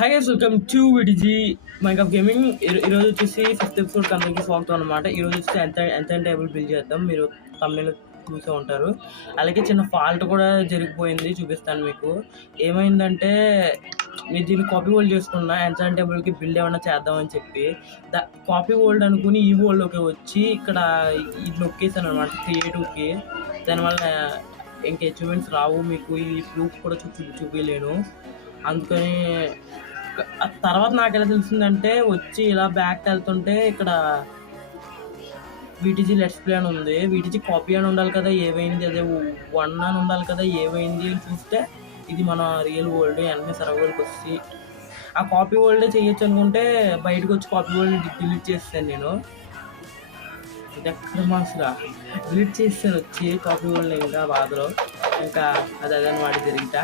Hi guys, welcome to విడిజీ Minecraft gaming. ఈరోజు వచ్చేసి 5th ఎపిసోడ్కి అందరికీ స్వాగతం అనమాట. ఈరోజు వచ్చేసి ఎంత టేబుల్ బిల్డ్ చేద్దాం. మీరు తమిళలో చూసే ఉంటారు. అలాగే చిన్న ఫాల్ట్ కూడా జరిగిపోయింది, చూపిస్తాను మీకు. ఏమైందంటే నేను దీన్ని కాపీ హోల్డ్ చేసుకున్నా ఎంత టేబుల్కి బిల్డ్ ఏమైనా చేద్దామని చెప్పి కాపీ హోల్డ్ అనుకుని ఈ హోల్డ్లోకి వచ్చి ఇక్కడ ఇది నొక్కేసాను అనమాట క్రియేటివ్కి. దానివల్ల ఇంక అచీవ్మెంట్స్ రావు, మీకు ఈ ప్రూఫ్ కూడా చూపించలేను. అందుకని తర్వాత నాకు ఎలా తెలిసిందంటే వచ్చి ఇలా బ్యాక్ వెళ్తుంటే ఇక్కడ వీటీజీ లెట్స్ ప్లే అని ఉంది. వీటీజీ కాపీ అని ఉండాలి కదా, ఏమైంది అదే 1 అని ఉండాలి కదా, ఏమైంది అని చూస్తే ఇది మన రియల్ వరల్డ్. వెంటనే సర్వర్కి వచ్చి ఆ కాపీ వరల్డే చేయొచ్చు అనుకుంటే బయటకు వచ్చి కాపీ వరల్డ్ డిలీట్ చేస్తాను నేను. ఇది ఎక్కడ మాసుగా డిలీట్ చేస్తాను వచ్చి కాపీ వరల్డ్. ఇంకా బాధలో ఇంకా అదే అనమాట జరిగితే.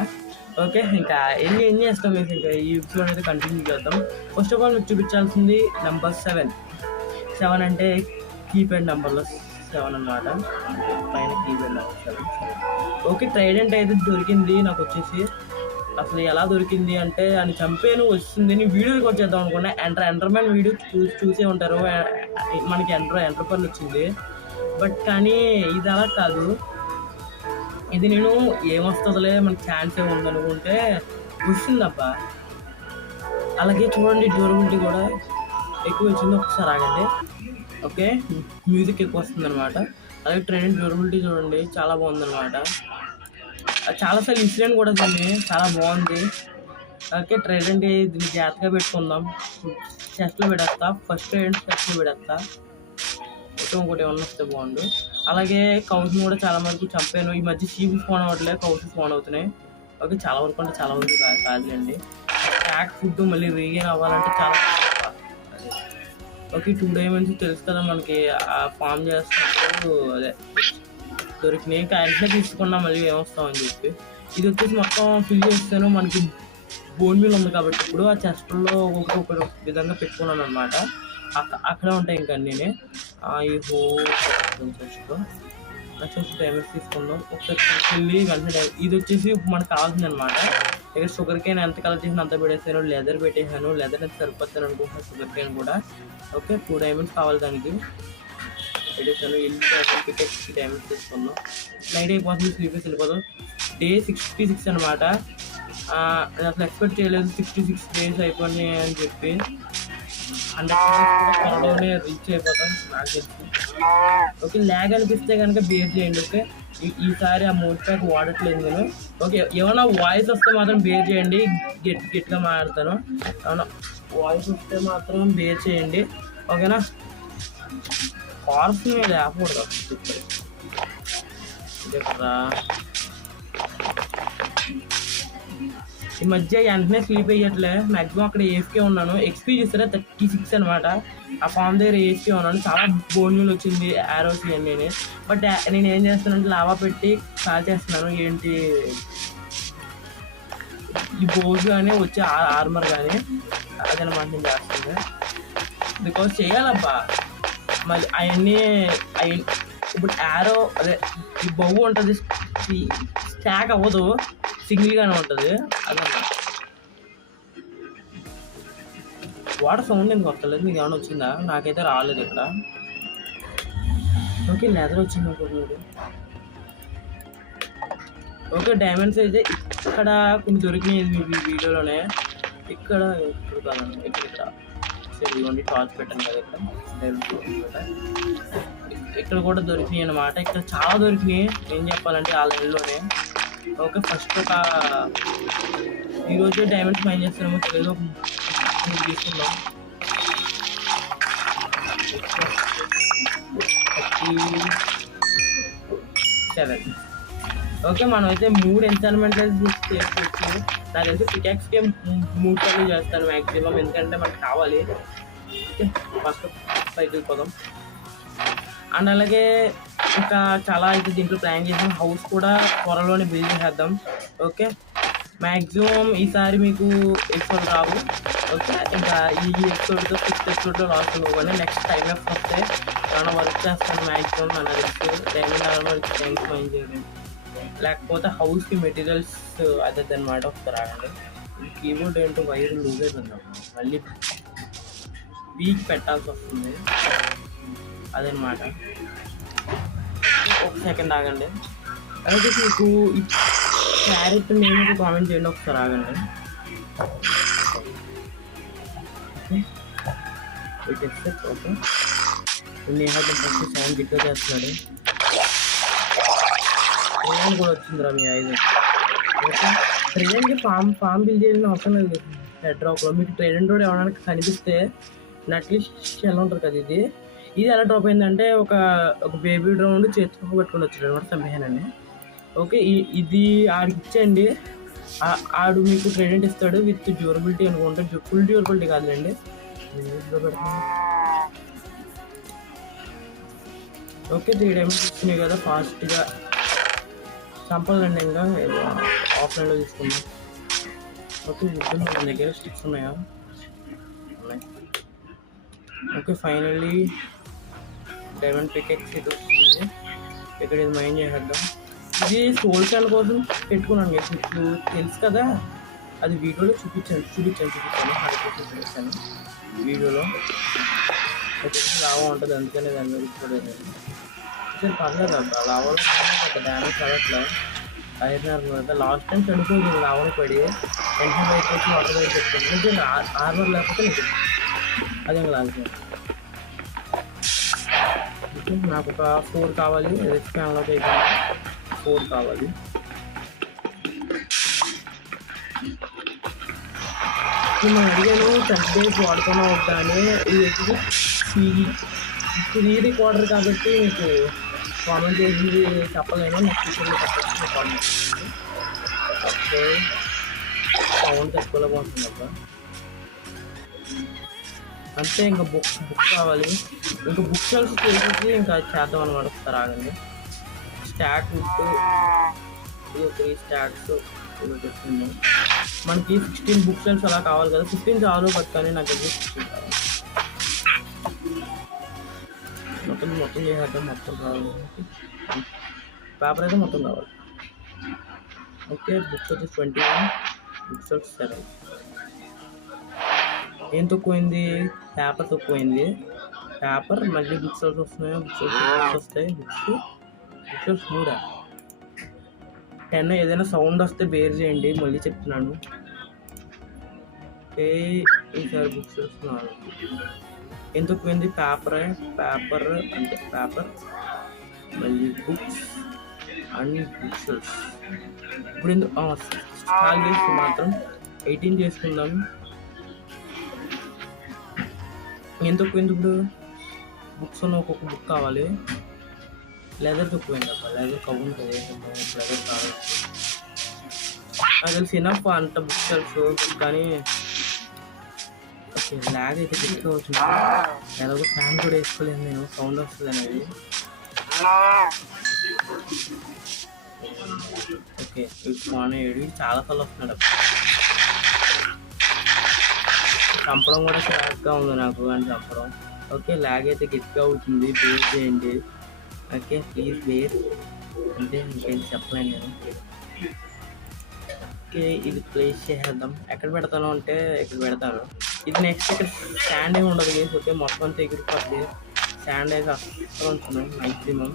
ఓకే, ఇంకా ఏం చేస్తాం మీకు. ఇంకా ఈ ఎపిసోడ్ అయితే కంటిన్యూ చేద్దాం. ఫస్ట్ ఆఫ్ ఆల్ మీకు చూపించాల్సింది నెంబర్ 7 అంటే కీప్యాడ్ నెంబర్లో 7 అనమాట. పైన కీప్యాడ్ నెంబర్ 7. ఓకే, ట్రైడెంట్ అయితే దొరికింది నాకు వచ్చేసి. అసలు ఎలా దొరికింది అంటే అని చంపేను వస్తుంది. నేను వీడియో రికార్డ్ చేద్దాం అనుకున్నా. ఎంటర్మెన్ వీడియో చూసే ఉంటారు. మనకి ఎంటర్ పని వచ్చింది. బట్ కానీ ఇది అలా కాదు. ఇది నేను ఏమొస్తుందిలే మనకి ఛాన్స్ ఏమి ఉందనుకుంటే వస్తుందబ్బా. అలాగే చూడండి, డ్యూరబిలిటీ కూడా ఎక్కువ వచ్చింది. ఒకసారి ఆగండి. ఓకే, మ్యూజిక్ ఎక్కువ వస్తుంది అనమాట. అలాగే ట్రైడెంట్ డ్యూరబిలిటీ చూడండి, చాలా బాగుందన్నమాట. చాలాసార్లు ఇన్సిడెంట్ కూడా దీన్ని చాలా బాగుంది. ఓకే, ట్రైడెంట్ దీన్ని జాగ్రత్తగా పెట్టుకుందాం. చెస్ట్లో పెడేస్తా, ఫస్ట్ ట్రైడెంట్ చెస్ట్లో పెడేస్తా. ఇంకోటి ఏమన్నా వస్తే బాగుండు. అలాగే కౌస్ని కూడా చాలా వరకు చంపాను. ఈ మధ్య షీప్స్ ఫోన్ అవ్వట్లేదు, కౌస్ ఫోన్ అవుతున్నాయి. ఓకే, చాలా వరకు అంటే చాలా వరకు కాదులేండి. ప్యాక్ ఫుడ్ మళ్ళీ రీగైన్ అవ్వాలంటే చాలా. ఓకే, 2 డైమండ్స్ తెలుసు కదా మనకి. ఫామ్ చేస్తున్నప్పుడు అదే దొరికినాయి. ఇంకా వెంటనే తీసుకున్నా మళ్ళీ ఏమొస్తామని చెప్పి. ఇది వచ్చేసి మొత్తం ఫిల్ చేస్తాను. మనకి బోన్ మీల్ ఉంది కాబట్టి ఇప్పుడు ఆ చెస్ట్లో ఒక్కొక్క విధంగా పెట్టుకున్నాను అనమాట. అక్కడే ఉంటాయి ఇంకా నేనే ఈ చెస్ట్లో. నెక్స్ట్ డైమండ్స్ తీసుకుందాం. ఒకసారి వెళ్ళి వెంటనే ఇది వచ్చేసి మనకు కావాల్సింది అనమాట. ఇక్కడ షుగర్ కేన్ ఎంత కలెక్ట్ చేసిన అంత పెట్టేసాను. లెదర్ పెట్టేసాను. లెదర్ ఎంత సరిపోతాను అనుకుంటున్నాను. షుగర్ కేన్ కూడా. ఓకే, 2 డైమండ్స్ కావాలి దానికి పెట్టేసాను. వెళ్ళి డైమండ్స్ తీసుకుందాం. నైట్ అయిపోతుంది, స్లీపర్స్ వెళ్ళిపోతాం. డే 66 అనమాట. అసలు ఎక్స్పెక్ట్ చేయలేదు 66 days అయిపోయినాయి అని చెప్పి. 100% త్వరలోనే రీచ్ అయిపోతాం నాకు తెలిసి. ఓకే, ల్యాగ్ అనిపిస్తే కనుక బేర్ చేయండి. ఓకే, ఈసారి ఆ మోడ్ ప్యాక్ వాడట్లేదు నేను. ఓకే, ఏమైనా వాయిస్ వస్తే మాత్రం బేర్ చేయండి. గట్టిగా మాట్లాడతాను. ఏమైనా వాయిస్ వస్తే మాత్రం బేర్ చేయండి, ఓకేనా. హార్స్ మీద లేకూడదు కదా. ఈ మధ్య వెంటనే స్లీప్ అయ్యట్లే. మ్యాక్సిమం అక్కడ ఏఎఫ్కే ఉన్నాను. ఎక్స్పీ చూస్తారా 36 అనమాట. ఆ ఫామ్ దగ్గర ఏఎఫ్కే ఉన్నాను. చాలా బోన్యూలు వచ్చింది, యారోస్ ఇవన్నీ. బట్ నేను ఏం చేస్తానంటే లావా పెట్టి కాల్ చేస్తున్నాను. ఏంటి ఈ బోజ్ కానీ వచ్చే ఆర్మర్ కానీ అదనమాట నేను చేస్తుంది. బికాజ్ చేయాలబ్బా మళ్ళీ అవన్నీ. ఇప్పుడు యారో అదే ఈ బొవ్వు ఉంటుంది, స్టాక్ అవ్వదు, సింగిల్గానే ఉంటుంది. అదన్నమాట. వాటర్ సౌండ్ ఎందుకు వస్తలేదు? మీకు ఏమైనా వచ్చిందా? నాకైతే రాలేదు ఇక్కడ. ఓకే, లెదర్ వచ్చింది ఒకటి. ఓకే, డైమండ్స్ అయితే ఇక్కడ కొన్ని దొరికినాయి మీ వీడియోలోనే. ఇక్కడ ఇప్పుడు కాదండి, ఇక్కడ సరే ఇవ్వండి. టార్చ్ పెట్టాను కదా ఇక్కడ కూడా దొరికినాయి అనమాట. ఇక్కడ చాలా దొరికినాయి ఏం చెప్పాలంటే ఆ లైన్లోనే. ఓకే, ఫస్ట్ ఒక ఈరోజే డైమండ్స్ మైన్ చేస్తారేమో తెలియదు, తీసుకుందాం. 37. ఓకే, మనం అయితే 3 ఎన్సైన్మెంట్ చేసుకోవచ్చు. నాకు తెలిసి పికాక్స్కి 3 సార్లు చేస్తాను మ్యాక్సిమం, ఎందుకంటే మనకు కావాలి. ఓకే, ఫస్ట్ పైకి వెళ్ళిపోదాం. అండ్ అలాగే ఇంకా చాలా అయితే దీంట్లో ప్లాన్ చేసాం. హౌస్ కూడా త్వరలోనే బిల్డ్ చేసేద్దాం. ఓకే, మ్యాక్సిమం ఈసారి మీకు ఎపిసోడ్ రావు. ఓకే, ఇంకా ఈ ఎపిసోడ్తో 6th ఎపిసోడ్లో లాస్ట్ పోవాలి. నెక్స్ట్ టైం ఆఫ్ వస్తే చాలా వర్క్ చేస్తాను మ్యాక్సిమం. నాకు తెలిసి డైమండ్ ఆర్మర్ టైంకి మైన్ చేయలేదు, లేకపోతే హౌస్కి మెటీరియల్స్ అదే అనమాట. ఒకసారి ఆగండి. కీబోర్డ్ ఏంటో వైర్ లూజ్ అయిపోయింది, మళ్ళీ వీక్ పెట్టాల్సి వస్తుంది అదనమాట. ఒక సెకండ్ ఆగండి. అయితే మీకు ఈ క్యారెట్ నేను కామెంట్ చేయండి ఒకసారి, ఆగండి. ఓకే ఓకే నేహాడు ఫస్ట్ సౌండ్ గిట్గా చేస్తున్నాడు. ట్రైన్ కూడా వచ్చిందిరా మీ 5. ఓకే ట్రైన్కి ఫామ్ బిల్ చేయాలని అవసరం లేదు. హెడ్ డ్రాప్లో మీకు ట్రైన్ రోడ్ ఎవరైనా కనిపిస్తే అట్లీస్ట్ ఎలా ఉంటుంది కదా, ఇది ఎలా డ్రాప్ అయిందంటే ఒక బేబీ డ్రౌండ్ చేతితో పెట్టుకుని వచ్చాడు అనమాట, చంపేసానండి. ఓకే ఇది ఆడికి ఇచ్చేయండి, ఆడు మీకు ట్రైడెంట్ ఇస్తాడు విత్ డ్యూరబిలిటీ అనుకుంటే, ఫుల్ డ్యూరబిలిటీ కాదులేండి. ఓకే 3 డైమండ్స్ ఇస్తున్నాయి కదా, ఫాస్ట్గా చంపాలండి. ఇంకా ఆఫ్లైన్లో తీసుకుందాం. ఓకే వుడ్ మన దగ్గర స్టిక్స్ ఉన్నాయా? ఓకే ఫైనల్లీ డైమండ్ పికెక్స్ ఇది వస్తుంది. ఇక్కడ ఇది మైండ్ చేసేద్దాం. ఇది సోల్ క్యాన్ కోసం పెట్టుకున్నాను మీకు తెలుసు కదా, అది వీడియోలో చూపించాను 100% వీడియోలో. లావా ఉంటుంది అందుకనే దాని మీద చూడలేదు. పర్లేదు అబ్బా, లావాలో పెద్ద డ్యామేజ్ పడట్లా. ఐరన్ లాస్ట్ టైం చనిపోయింది లావాలో పడి, వెంటనే బయట వచ్చి వాటర్ బయట పెట్టుకుంటుంది. ఆర్మర్ లేకపోతే లేదు, అదేం లాస్ట్. నాకు ఒక 4 కావాలి, రెసిపీ అన్లాక్ అయిపోయింది. 4 కావాలి. నేను అడిగాను 10 days వాడుకున్నా వద్దా అని. ఇది ప్రీ రికార్డర్ కాబట్టి మీకు కామెంట్ చేసి చెప్పలేను, నెక్స్ట్ విషయంలో చెప్పచ్చు కామెంట్. ఓకే సౌండ్ తక్కువపోతుంది అబ్బా. అంతే ఇంకా బుక్ కావాలి. ఇంకా బుక్ షెల్ఫ్ చేసేసి ఇంకా చేద్దాం అనమాట. ఒకసారి ఆగండి. స్టాక్ విత్ ఇది 3 స్టాక్స్ చెప్తున్నాం. మనకి 16 బుక్ షెల్ఫ్స్ అలా కావాలి కదా, 15 చాలు పట్టుకొని నాకు దగ్గర 16 కావాలి. మొత్తం చేసేద్దాం. మొత్తం కావాలి, పేపర్ అయితే మొత్తం కావాలి. ఓకే బుక్స్ వచ్చి 21, బుక్ షెల్ఫ్ 7. ఏం తక్కువైంది? పేపర్ తక్కువైంది. పేపర్ మళ్ళీ బుక్ షెల్ఫ్స్ వస్తున్నాయి, బుక్ వస్తాయి. Book shelves 3. 10 ఏదైనా సౌండ్ వస్తే బేర్ చేయండి, మళ్ళీ చెప్తున్నాను. ఓకే ఈసారి బుక్ షెల్ఫ్స్ 4. ఏం తక్కువైంది? పేపర్ అంటే పేపర్ మళ్ళీ బుక్స్ అండ్ బుక్ షెల్ఫ్స్. ఇప్పుడు స్టాల్ చేసి మాత్రం 18 చేసుకుందాం. ఎంత తక్కువైంది ఇప్పుడు? బుక్స్ ఉన్న ఒక్కొక్క బుక్ కావాలి. లెదర్ తక్కువైంది అబ్బా, లెదర్ కవ్వు ఉంటుంది, లెదర్ కావాలి. నాకు తెలిసి ఇనఫ్ అంత బుక్ షెల్ఫ్స్ కానీ. ఓకే ల్యాగ్ అయితే గట్టిగా వచ్చింది, ఎలాగో ఫ్యాన్ కూడా వేసుకోలేదు నేను, సౌండ్ వస్తుంది అనేది. ఓకే ఫోన్ ఏడు చాలాసార్లు వస్తున్నాడు అబ్బా. చంపడం కూడా షార్ట్గా ఉంది నాకు అని చంపడం. ఓకే ల్యాగ్ అయితే గట్టిగా అవుతుంది, బేర్ చేయండి. ఓకే ప్లీజ్ బేర్, అంటే ఇంకేం చెప్పలేను నేను. ఓకే ఇది ప్లేస్ చేసేద్దాం. ఎక్కడ పెడతాను అంటే ఇక్కడ పెడతాను. ఇది నెక్స్ట్ ఇక్కడ స్టాండ్ ఏమి ఉండదు గేస్. ఓకే మొత్తం అంతా ఎగిరిపోద్ది. స్టాండ్ అయితే అస్సలు ఉంచున్నాం maximum.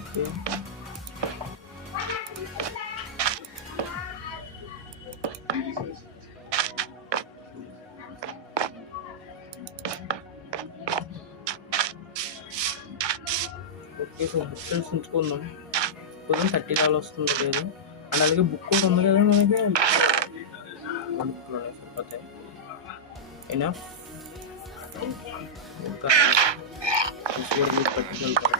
Okay okay so book shelves ఉంచుకుందాం. కొంచెం 30 level వస్తుందో లేదు. అండ్ అలాగే బుక్ కూడా ఉంది కదా మనకి, బుక్లో సరిపోతాయి. ఎనఫ్ ఇంకా బుక్ పట్టుకెళ్తాం.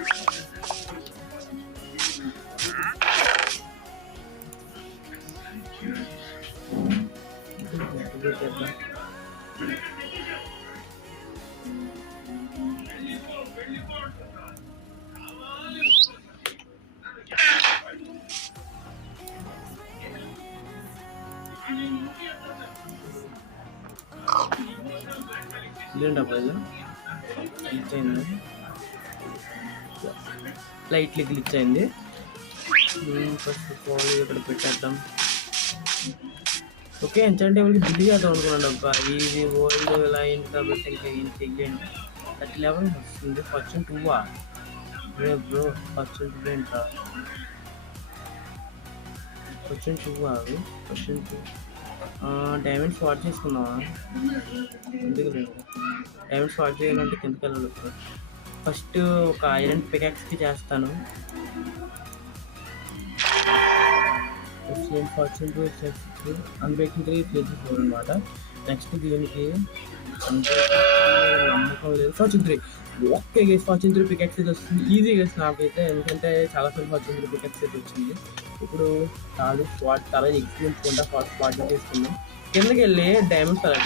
ఇదేంటప్పుడు ఇది అయిపోయింది. లైట్లీ గ్లిచ్ అయింది. ఫస్ట్ ఆఫ్ ఆల్ ఇక్కడ పెట్టేద్దాం. ఓకే, ఎంచంటే వాళ్ళకి బిల్లు చేద్దాం అనుకున్నాను అబ్బా. ఇది ఓల్డ్ ఇలా అయింది కాబట్టి ఇంకా ఏం చెయ్యండి. 30 లెవెల్ వస్తుంది. ఫార్చ్యూన్ 2 బ్రో ఫార్చ్యూన్ 2 ఏంట్రా? ఫార్చ్యూన్ 2 అవి ఫార్చ్యూన్ 2 డైమండ్ స్వాట్ చేసుకుందామా? ఎందుకు లేదు, డైమండ్ స్వాట్ చేయాలంటే కిందకి వెళ్ళాలి. ఫస్ట్ ఒక ఐరన్ పికాక్స్కి చేస్తాను. ఫార్చ్యూన్ 2 అన్బ్రేకింగ్ 3 ప్లేసెస్ 4 అనమాట. నెక్స్ట్ దీనికి నమ్మకం లేదు. Fortune 3 okay guys, fortune 3 pickaxes అయితే వస్తుంది ఈజీ గేస్ నాకైతే, ఎందుకంటే చాలాసార్లు ఫార్చ్యూన్ 3 పికాక్స్ అయితే వచ్చింది. ఇప్పుడు చాలా స్వాట్ చాలా ఎక్స్పీరియన్స్ స్పాట్ చేసుకున్నాం. కిందకి వెళ్ళి డైమండ్స్ అలా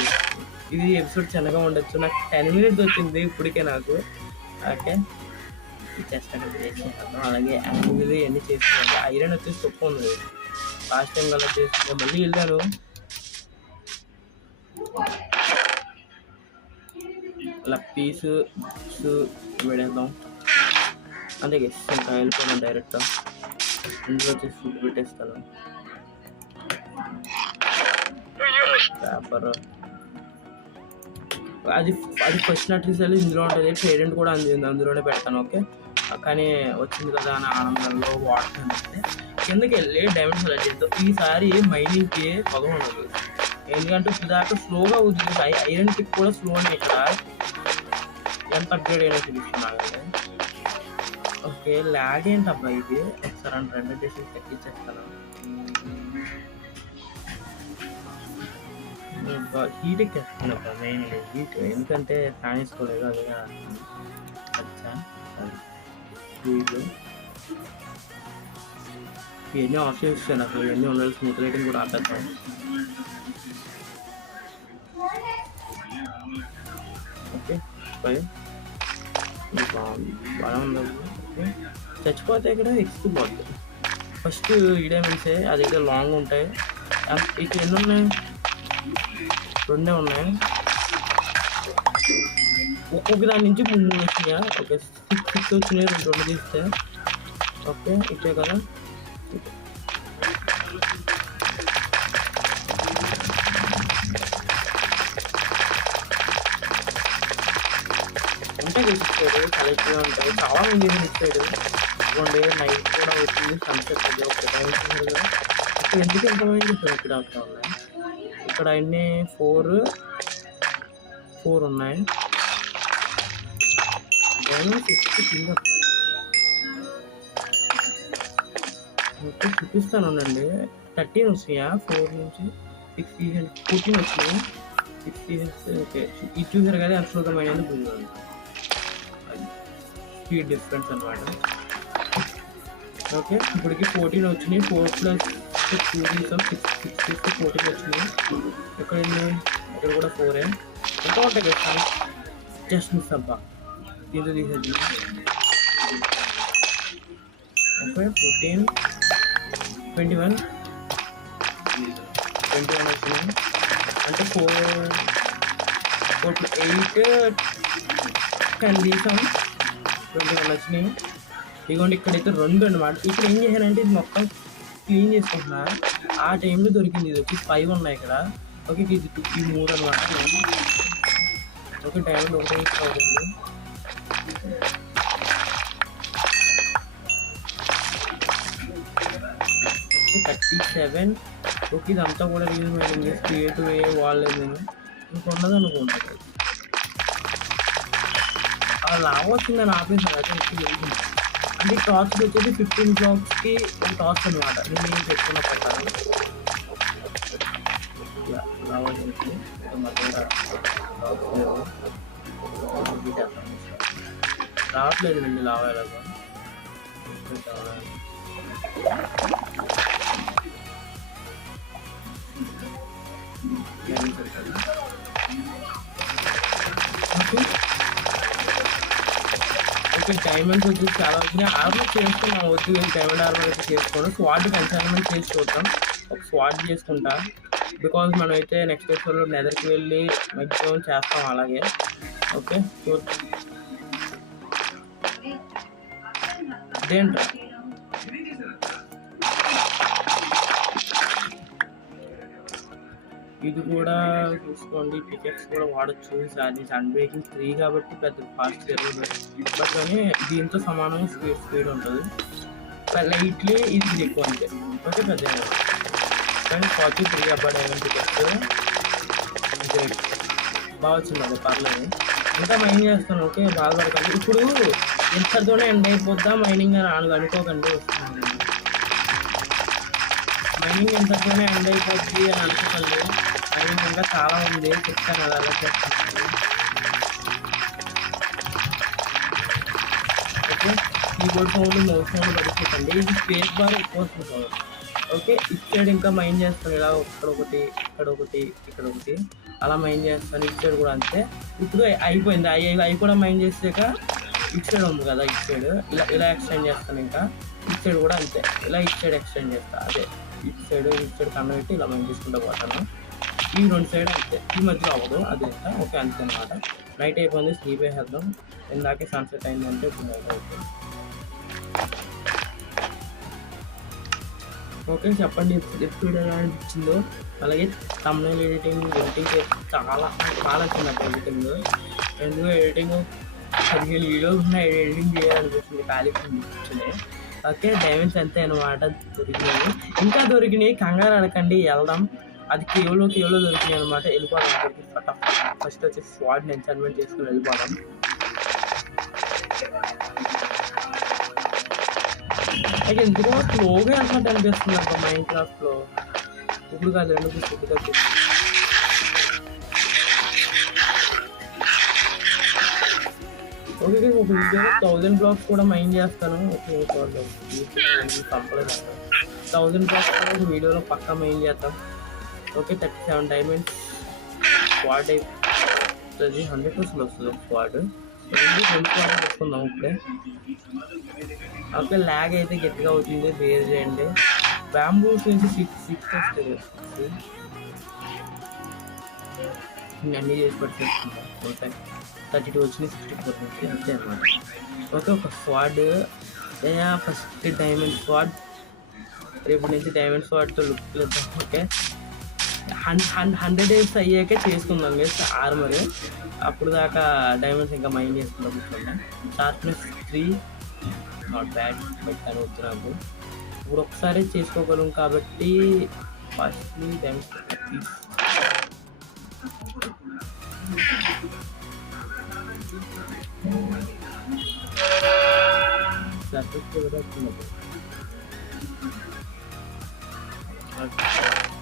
ఇది ఎపిసోడ్ చిన్నగా ఉండొచ్చు. నాకు 10 minutes వచ్చింది ఇప్పటికే నాకు. ఓకే, చెస్ట్ అక్కడ చేసేస్తాను. అలాగే యానిమల్ ఇవన్నీ చేసుకోవాలి. ఐరన్ వచ్చేసి తక్కువ ఉంది. లాస్ట్ టైం అలా చేసుకున్నాను. మళ్ళీ వెళ్ళాను. అలా పీసు పెడేద్దాం అంతే గేస్. ఇంకా వెళ్ళిపోయాను డైరెక్ట్. ఇందులో వచ్చేసి ఫుడ్ పెట్టేస్తాను. పేపర్ అది ఫస్ట్ నట్రీసారి ఇందులో ఉంటుంది. పేరెంట్ కూడా అందులోనే పెడతాను. ఓకే, కానీ వచ్చింది కదా అని ఆనందంలో వాటర్ అంటే కిందకి వెళ్ళి డైమండ్ సెలెక్ట్ చేద్దాం. ఈసారి మైనింగ్కి పొగ ఉండదు, ఎందుకంటే దాకా స్లోగా అవుతుంది. ఐరన్ పిక్ కూడా స్లోనే. ఇక్కడ ఎంత అప్గ్రేడ్ అయినా చూపిస్తున్నాను. ఓకే, ల్యాగ్ ఏంటబ్బా ఇది? ఒకసారి 2 డేస్ తగ్గించేస్తాను. హీట్ ఎక్కేస్తుంది అబ్బా, మెయిన్ హీట్, ఎందుకంటే ఫ్యాన్ వేసుకోలేదు. అది అచ్చా ఇవన్నీ ఆఫ్ చేస్తాను. అసలు ఇవన్నీ ఉండాలి. స్మూత్ లైటింగ్ కూడా ఆపేద్దాం. ఓకే, బాగా ఉండదు. ఓకే, చచ్చిపోతే ఇక్కడ ఎక్స్పీ పోతుంది. ఫస్ట్ ఈ డైమండ్సే అదైతే లాంగ్ ఉంటాయి. ఇక్కడ ఎన్ని ఉన్నాయి? 2 ఉన్నాయి. ఒక్కొక్క దాని నుంచి 3 వచ్చినాయా? ఓకే, 6 వచ్చినాయి. 2 తీస్తే ఓకే ఇచ్చే కదా. ఉంటాయి ఇచ్చాడు, చాలా ఎక్కువ ఉంటాయి. చాలా మంది ఇచ్చాడు. ఇవ్వండి, నైట్ కూడా వచ్చింది. సన్సెట్ అది ఒక టైం ఇచ్చారు కదా. ఇక్కడ ఎందుకు ఎంతమంది ఇచ్చారు? ఇక్కడ అక్కడ ఉన్నాయి. ఇక్కడ అన్నీ 4 ఉన్నాయి. కింద ఓకే చూపిస్తాను అండి. 13 వచ్చినాయా? 4 నుంచి 16 14 వచ్చినాయి. 16 ఓకే, ఇది చూసారు కదా అద్భుతమైనది. పోయింది స్పీడ్ డిఫరెన్స్ అనమాట. ఓకే, ఇప్పటికి 14 వచ్చినాయి. 4 + 6 తీసాం. 6 14 వచ్చినాయి. ఇక్కడ కూడా 4 ఎంత ఉంటాయి కదా. జస్ట్ మిస్ అబ్బా, దీంతో తీసేది. ఓకే, 14 21 వచ్చినాయి. అంటే 4 + 8 10 తీసాం. 21 వచ్చినాయి. ఇదిగోండి, ఇక్కడైతే 2 అనమాట. ఇక్కడ ఏం చేశానంటే ఇది మొత్తం క్లీన్ చేసుకుంటున్నా. ఆ టైంలో దొరికింది. ఇది వచ్చి 5 ఉన్నాయి ఇక్కడ. ఓకే, ఇది 3 అనమాట. ఓకే, డైమండ్ ఒకటే అవుతుంది. ఓకే, 37. ఓకే, ఇదంతా కూడా రీజన్ క్రియేటివ్ ఏ వాడలేదు నేను. ఇంకొన్నది అనుకుంటుంది. అలా లాభం వచ్చిందని ఆపేసాను. అయితే వెళ్తుంది. అంటే టార్చ్ వచ్చేసి 15 బ్లాక్స్కి ఒక టార్చ్ అనమాట. నేను ఏం పెట్టుకున్న ప్రకారం లాభం వచ్చింది. రావట్లేదు అండి లాభం ఎలాగో. ఓకే, డైమండ్స్ వచ్చి చాలా వచ్చినాయి. ఆర్మర్ చేసుకున్నాం. వద్దు డైమండ్ ఆర్మర్ అయితే చేసుకోవడం. స్వాట్ కన్సైన్మెంట్ చేసి చూద్దాం. ఒక స్వాట్ చేసుకుంటా. బికాజ్ మనం అయితే నెక్స్ట్ ఎపిసోడ్లో నెదర్కి వెళ్ళి మ్యాక్సిమం చేస్తాం. అలాగే ఓకే, ఇదేంట్రా ఇది కూడా చూసుకోండి, టికెట్స్ కూడా వాడచ్చు. అది సన్ బ్రేకింగ్ 3 కాబట్టి పెద్ద ఫాస్ట్ జరగదు, బట్ కానీ దీంతో సమానంగా స్పీడ్ ఉంటుంది. లైట్లీ ఇది ఎక్కువ అంతే. ఓకే పెద్ద కానీ 43 అబ్బా డైమండ్ టికెట్స్ గ్రేట్, బాగా వచ్చింది. అది పర్లేదు, ఇంకా మైనింగ్ చేస్తాను. ఓకే బాధపడకండి, ఇప్పుడు ఇంతతోనే ఎండ్ అయిపోద్దా మైనింగ్ అని అనుకోకండి. వస్తుంది మైనింగ్ ఇంతతోనే ఎండ్ అయిపోద్ది అని అనుకోకండి. మైనింగ్ ఇంకా చాలా ఉంది, చెప్తాను అలా అలా చేస్తాను. Okay keyboard sound mouse sound పడిపోతుంది. ఇది స్పేస్ బార్ ఎక్కువ వస్తుంది. ఓకే ఇచ్చాడు ఇంకా మైండ్ చేస్తాను, ఇలా ఇక్కడొకటి ఇక్కడొకటి ఇక్కడొకటి అలా మైండ్ చేస్తాను. ఇచ్చాడు కూడా అంతే. ఇప్పుడు అయిపోయింది, అవి కూడా మైండ్ చేసాక ఇచ్చాడు ఉంది కదా, ఇచ్చాడు ఇలా ఇలా ఎక్స్టెండ్ చేస్తాను. ఇంకా ఇచ్చాడు కూడా అంతే, ఇలా ఇచ్చాడు ఎక్స్టెండ్ చేస్తా. అదే ఇచ్చాడు కన్ను పెట్టి ఇలా మైండ్ చేసుకుంటూ పోతాను. ఈ 2 సైడ్ అంతే, ఈ మధ్యలో అవ్వదు అది అంతా. ఓకే అంతే అనమాట. నైట్ అయిపోయింది, స్లీప్ వేసేద్దాం. ఇందాకే సన్సెట్ అయిందంటే ఇప్పుడు నైట్ అయిపోయింది. ఓకే చెప్పండి ఎప్పుడు ఎలా అనిపించిందో. అలాగే థంబ్నెయిల్ ఎడిటింగ్ చాలా నచ్చింది అప్పుడు ఎడిటింగ్. ఎందుకు ఎడిటింగ్ 15 వీడియోలు ఉన్నాయి, ఎడిటింగ్ చేయాలనిపిస్తుంది ఖాళీ కూర్చుని. ఓకే డైమండ్స్ అంతే అనమాట దొరికినాయి, ఇంకా దొరికినాయి, కంగారు అడకండి వెళ్దాం. అది కేవలో దొరికినాయి అనమాట. వెళ్ళిపోదాం అక్కడికి ఫస్ట్ వచ్చేసి స్వాడ్ని ఎన్చాన్మెంట్ చేసుకుని వెళ్ళిపోదాం. అయితే ఎందుకో స్లోగా వెళ్తున్నట్టు అనిపిస్తుంది అబ్బా మైండ్ క్రాఫ్ట్లో. ఇప్పుడు కాదు 2 ఫుడ్గా ఓకే ఒక వీడియో 1000 బ్లాక్స్ కూడా మైండ్ చేస్తాను. ఓకే కంపల్సరీ 1000 బ్లాక్స్ కూడా ఒక వీడియోలో పక్కా మైండ్ చేస్తాం. ఓకే 37 డైమండ్స్ స్క్వాడ్ అవుతుంది, 100% వస్తుంది స్క్వాడ్. చేసుకుందాం ఇప్పుడే. ఓకే ల్యాగ్ అయితే గట్టిగా అవుతుంది, బేర్ చేయండి. బ్యాంబూస్ నుంచి 6 వస్తుంది, అన్నీ చేసి పట్టుకుంటున్నాం. ఓకే 32 వచ్చినాయి, 64 నుంచి అంతే అనమాట. ఓకే ఒక స్క్వాడ్ ఫస్ట్ డైమండ్ స్క్వాడ్, రేపు నుంచి డైమండ్ స్క్వాడ్తో లుక్ ఇద్దాం. ఓకే 100 days అయ్యాకే చేసుకుందాం గైస్ ఆర్మర్. అప్పుడు దాకా డైమండ్స్ ఇంకా మైండ్ చేసుకుందాం. కూర్చున్నాం. షార్ప్నెస్ 3 నాట్ బ్యాడ్, బట్ కానీ వద్దు నాకు. ఇప్పుడు ఒకసారి చేసుకోగలం కాబట్టి ఫస్ట్లీ డైమండ్స్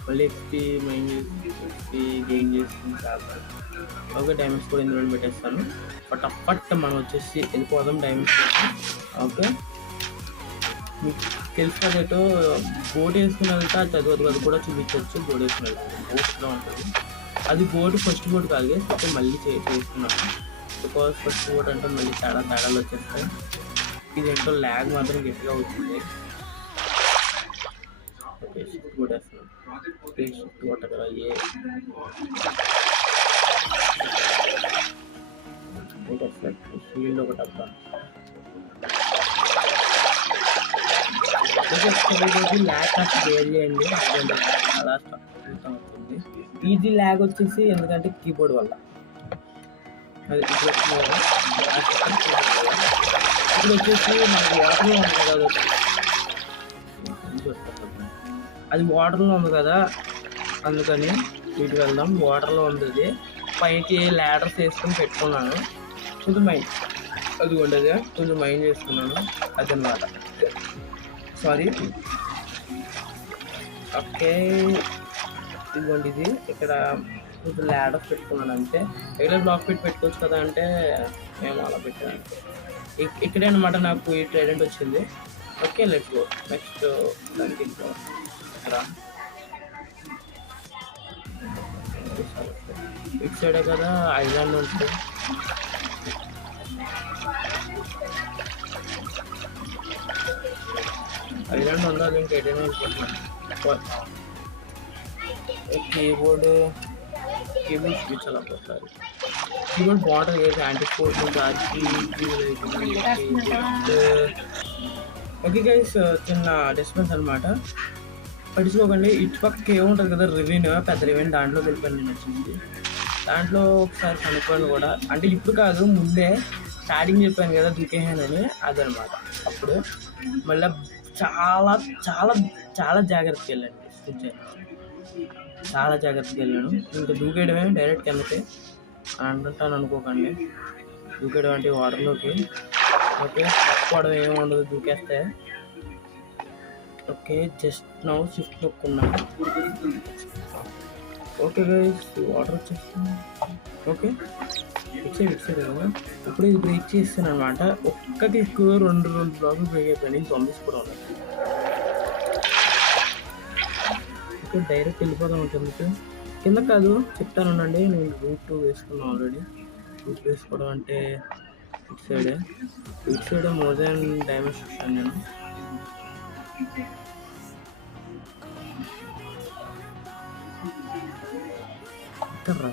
మళ్ళీ ఎక్స్పీ మైండ్ ఎక్స్పీ గెయిన్ చేసుకుని చాలా. ఓకే డైమండ్స్ కూడా ఇందులో పెట్టేస్తాను. ఫట్ మనం వచ్చేసి వెళ్ళిపోదాం డైమండ్స్. ఓకే మీకు తెలుసు కదేటో బోట్ వేసుకుని వెళ్తా చదువు అది కూడా చూపించవచ్చు. బోట్ వేసుకుని వెళ్తాను, బోట్గా ఉంటుంది అది. బోట్ ఫస్ట్ బోట్ కాదు, ఓకే మళ్ళీ చేసుకున్నాను. బికాస్ ఫస్ట్ బోట్ అంటే మళ్ళీ తేడాలు వచ్చేస్తాయి. ఇది ఏంటో ల్యాగ్ మాత్రం గట్టిగా అవుతుంది. ఓకే షిఫ్ట్ కొట్టేస్తున్నాం, షిఫ్ట్ కొట్టగల షీల్డ్ ఒకటి అబ్బా. ల్యాగ్ కాస్త బేర్ చేయండి, అలా స్టార్ట్ అవుతుంది. ఈజీ ల్యాగ్ వచ్చేసి ఎందుకంటే కీబోర్డ్ వల్ల. అది ఇప్పుడు వచ్చేసి మనకి వాటర్లో ఉంది కదా, అది వాటర్లో ఉంది కదా అందుకని ఇటు వెళ్దాం. వాటర్లో ఉంది అది, పైకి ల్యాడర్స్ వేసుకొని పెట్టుకున్నాను. కొంచెం మైండ్ అది ఉండదు, కొంచెం మైండ్ చేసుకున్నాను అదనమాట. సారీ. ఓకే ఇదిగోండి, ఇది ఇక్కడ కొంచెం ల్యాడర్స్ పెట్టుకున్నాను అంతే. ఎక్కడ బ్లాక్ పెట్టుకోవచ్చు కదా అంటే మేము అలా పెట్టాను. ఇక్కడే అనమాట నాకు ఈ ట్రైడెంట్ వచ్చింది. ఓకే లెట్స్ గో నెక్స్ట్ దానికి. ఇక్కడ ఇటు సైడే కదా ఐలాండ్ ఉంటుంది. ఐలాండ్ ఉందా అది ఇంకా ఏదైనా వెళ్ళిపోతున్నాను. కీబోర్డ్ స్విచ్ అలా పోతారు. కీబోర్డ్ బాగుంటుంది కదా, యాంటీ స్పోర్ట్స్ ఓకే గైస్, చిన్న డిస్టర్బెన్స్ అనమాట, పట్టించుకోకండి. ఇటుపక్క ఏముంటుంది కదా రివెన్యూ, పెద్ద రివెన్యూ, దాంట్లో వెళ్ళిపోయింది నేను వచ్చింది. దాంట్లో ఒకసారి కనుక్కోండి కూడా, అంటే ఇప్పుడు కాదు ముందే స్టార్టింగ్ చెప్పాను కదా దూకేహానని, అదనమాట. అప్పుడు మళ్ళీ చాలా చాలా చాలా జాగ్రత్తగా వెళ్ళండి, చాలా జాగ్రత్తగా వెళ్ళాను. ఇంకా దూకేయడమే డైరెక్ట్ కిందకి అంటుంటాను అనుకోకండి. దూకేయడం అంటే వాటర్లోకి. ఓకే, తప్పుకోవడం ఏమి ఉండదు దూకేస్తే. ఓకే, జస్ట్ నౌ షిఫ్ట్ నొక్కున్నాను. ఓకే గైస్, వాటర్ వచ్చేస్తుంది. ఓకే, ఇచ్చేది కదా. ఇప్పుడు ఇది బ్రేక్ చేస్తాను అనమాట. ఒక్క క్లిక్ రెండు బ్లాకులు బ్రేక్ అయిపోయినాయి. జంబీస్ కూడా ఉన్నాయి. ఓకే, డైరెక్ట్ వెళ్ళిపోదాం కింద కాదు, చెప్తానండి. నేను రూట్ వేసుకున్నాను ఆల్రెడీ. రూట్ వేసుకోవడం అంటే ఇటు సైడే మోర్ దాన్ డ్యామేజ్ చూసాను నేను. ఇక్కడ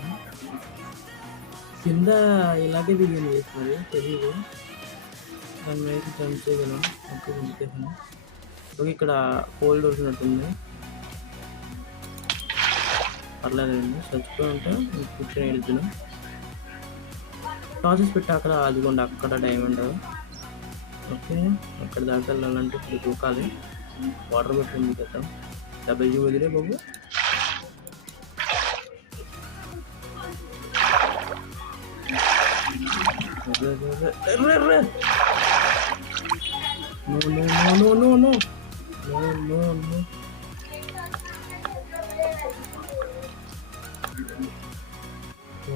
కింద ఇలాగే దిగింది మరి తెలియదు, దాని మీద జంప్ చేయగలను. ఓకే, దింపేసాను. ఓకే, ఇక్కడ కోల్డ్ వచ్చినట్టుంది, పర్లేదండి. చచ్చిపోయి ఉంటే కూర్చొని వెళ్తున్నాను. టాసెస్ పెట్టాక అదిగోండి అక్కడ డైమండ్. ఓకే, అక్కడ దాకా వెళ్ళాలంటే ఇప్పుడు దూకాలి. వాటర్ పెట్టింది కదా, డబ్బు వదిలే బాబు. No.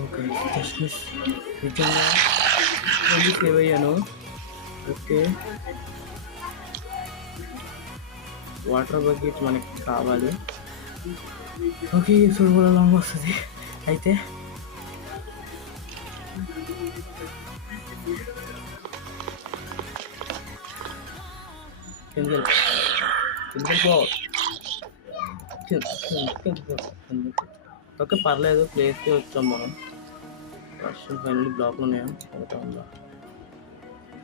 Okay, just miss. నిజంగా సేవ్ అయ్యాను. ఓకే, వాటర్ బకెట్ మనకి కావాలి. ఓకే, చూడ లాంగ్ వస్తుంది అయితే. ఓకే, పర్లేదు, ప్లేస్కి వచ్చాం మనం. ఫస్ట్ ఫైనల్ బ్లాక్లు ఉన్నాయా, ఒకటే ఉందా,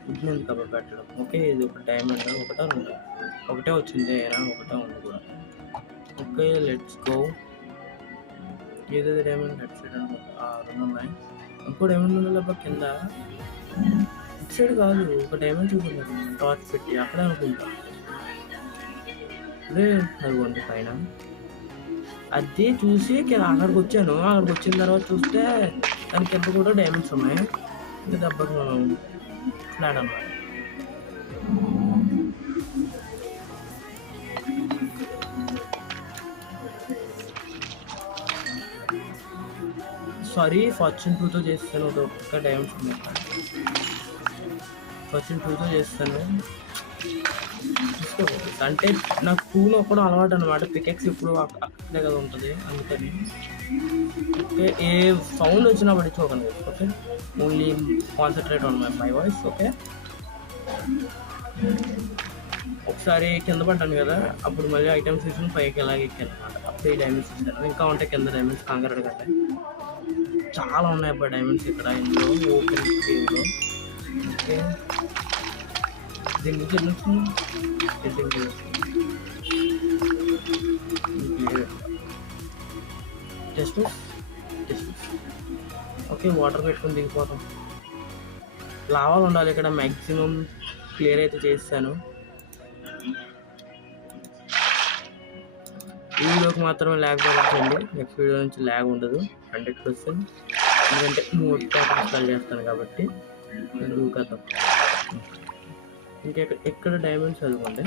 ఇది కాబట్టి పెట్టడం. ఓకే, ఇది ఒక డైమండ్, ఒకటే వచ్చింది అయినా ఒకటే ఉంది కూడా. Okay, let's go. ఏదో డైమండ్ లెఫ్ట్ సైడ్ అనుకుంటా, 2 ఉన్నాయి. ఇంకో డైమండ్ ఉంది లేకపోతే కింద ఇటు సైడ్ కాదు, ఒక డైమండ్ చూసుకుంటారు టార్చ్ పెట్టి అక్కడే అనుకుంటా. అదే అదిగోండి పైన. అది చూసి అక్కడికి వచ్చాను. అక్కడికి వచ్చిన తర్వాత చూస్తే దాని కింద కూడా డైమండ్స్ ఉన్నాయి. ఇంకా దెబ్బకి మనం ఫ్లాట్ అన్నమాట. సారీ, ఫార్చ్యూన్ 2తో చేస్తాను. ఒక్క డైమండ్స్ ఉన్నాయి, ఫార్చ్యూన్ 2తో చేస్తాను. అంటే నాకు 2లో కూడా అలవాటు అనమాట. పికెక్స్ ఇప్పుడు అక్కడే కదా ఉంటుంది, అందుకని. ఓకే, ఏ సౌండ్ వచ్చినా పట్టించుకోకండి. Okay, only concentrate on my voice. Okay, ఒకసారి కింద పడ్డాను కదా, అప్పుడు మళ్ళీ ఐటమ్స్ తీసుకుని పైకి ఎలాగ ఎక్కాను అనమాట. అప్పుడు ఈ డైమండ్స్ ఇచ్చాను. ఇంకా ఉంటే కింద డైమండ్స్ కాంగరడు కదా, చాలా ఉన్నాయి అబ్బా డైమండ్స్ ఇక్కడ ఇందులో ఓపెన్ కేవ్లో. ఓకే, దీని నుంచి జస్ట్ ఓకే, వాటర్ పెట్టుకుని దిగిపోతాం. లావాలు ఉండాలి ఇక్కడ. మ్యాక్సిమం క్లియర్ అయితే చేస్తాను. ఈ వీడియోకి మాత్రమే ల్యాగ్ జరుగుతుంది, నెక్స్ట్ వీడియో నుంచి ల్యాగ్ ఉండదు 100%. ఎందుకంటే 3 ఇన్స్టాల్ చేస్తాను కాబట్టి. కదా ఇంకా ఎక్కడ డైమండ్స్ చదువుకోండి.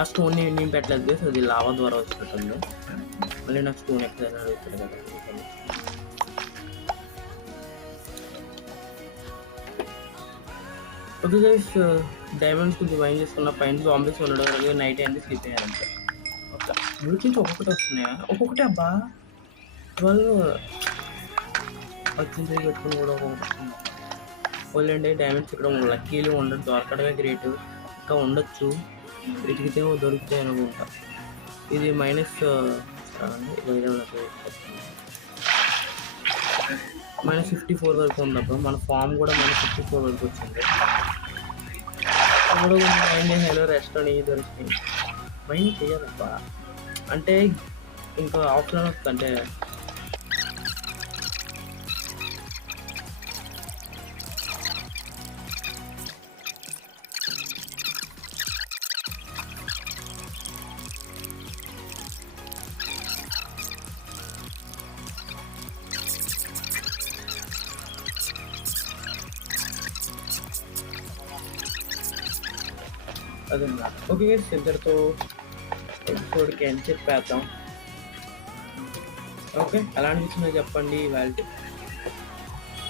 ఆ స్టోన్ నేను పెట్టలేదు కదా, అది లావా ద్వారా వచ్చినట్టుంది. మళ్ళీ నాకు స్టోన్ ఎక్కడైనా అడుగుతుంది కదా. ఓకే గైస్, డైమండ్స్ కొంచెం వైన్ చేసుకున్న, పైన జాంబీస్ ఉండడం అలాగే నైట్ అయింది, స్లీప్ అయ్యారంటే. ఓకే, నుంచి ఒక్కొక్కటి వస్తున్నాయా, ఒక్కొక్కటి అబ్బా. వాళ్ళు వచ్చింది పెట్టుకుని కూడా ఒక్కొక్కటి వస్తుంది. వాళ్ళండి డైమండ్స్ ఇక్కడ లక్కీలు ఉండడం దొరకడమే గ్రేట్. ఇంకా ఉండొచ్చు, వెతికితే దొరుకుతాయి అనుకుంటా. ఇది మైనస్ -54 వరకు ఉన్నప్పుడు మన ఫామ్ కూడా -54 వరకు వచ్చింది. ఇప్పుడు మైండ్ చేయాలి, రెస్ట్ అని దొరికింది. మైండ్ చేయాలబ్బా, అంటే ఇంకా ఆప్షన్ వస్తుంది అంటే అదన్నమాట. ఓకే గైస్, ఇంతటితో ఎపిసోడ్కి ఏం చెప్పేద్దాం. ఓకే, ఎలా అనిపించిందో చెప్పండి. ఇవాళ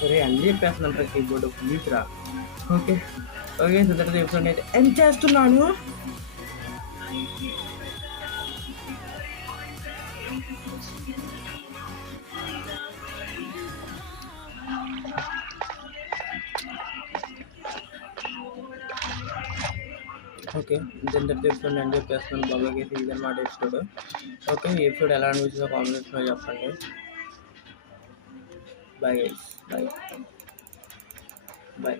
సరే అన్నీ చెప్పేస్తున్నాను రా, కీబోర్డ్ ప్లీజ్ రా. ఓకే ఓకే, ఇంతటితో ఎపిసోడ్ అయితే ఎండ్ చేస్తున్నాను. ఓకే, ఇంతటితో ఎపిసోడ్ ఎండ్ చెప్పేస్తున్నాను. బాబాకి అయితే ఇదన్నమాట ఎపిసోడ్. ఓకే, ఈ ఎపిసోడ్ ఎలా అనిపించిందో కామెంట్స్లో చెప్పండి. Bye guys, bye bye.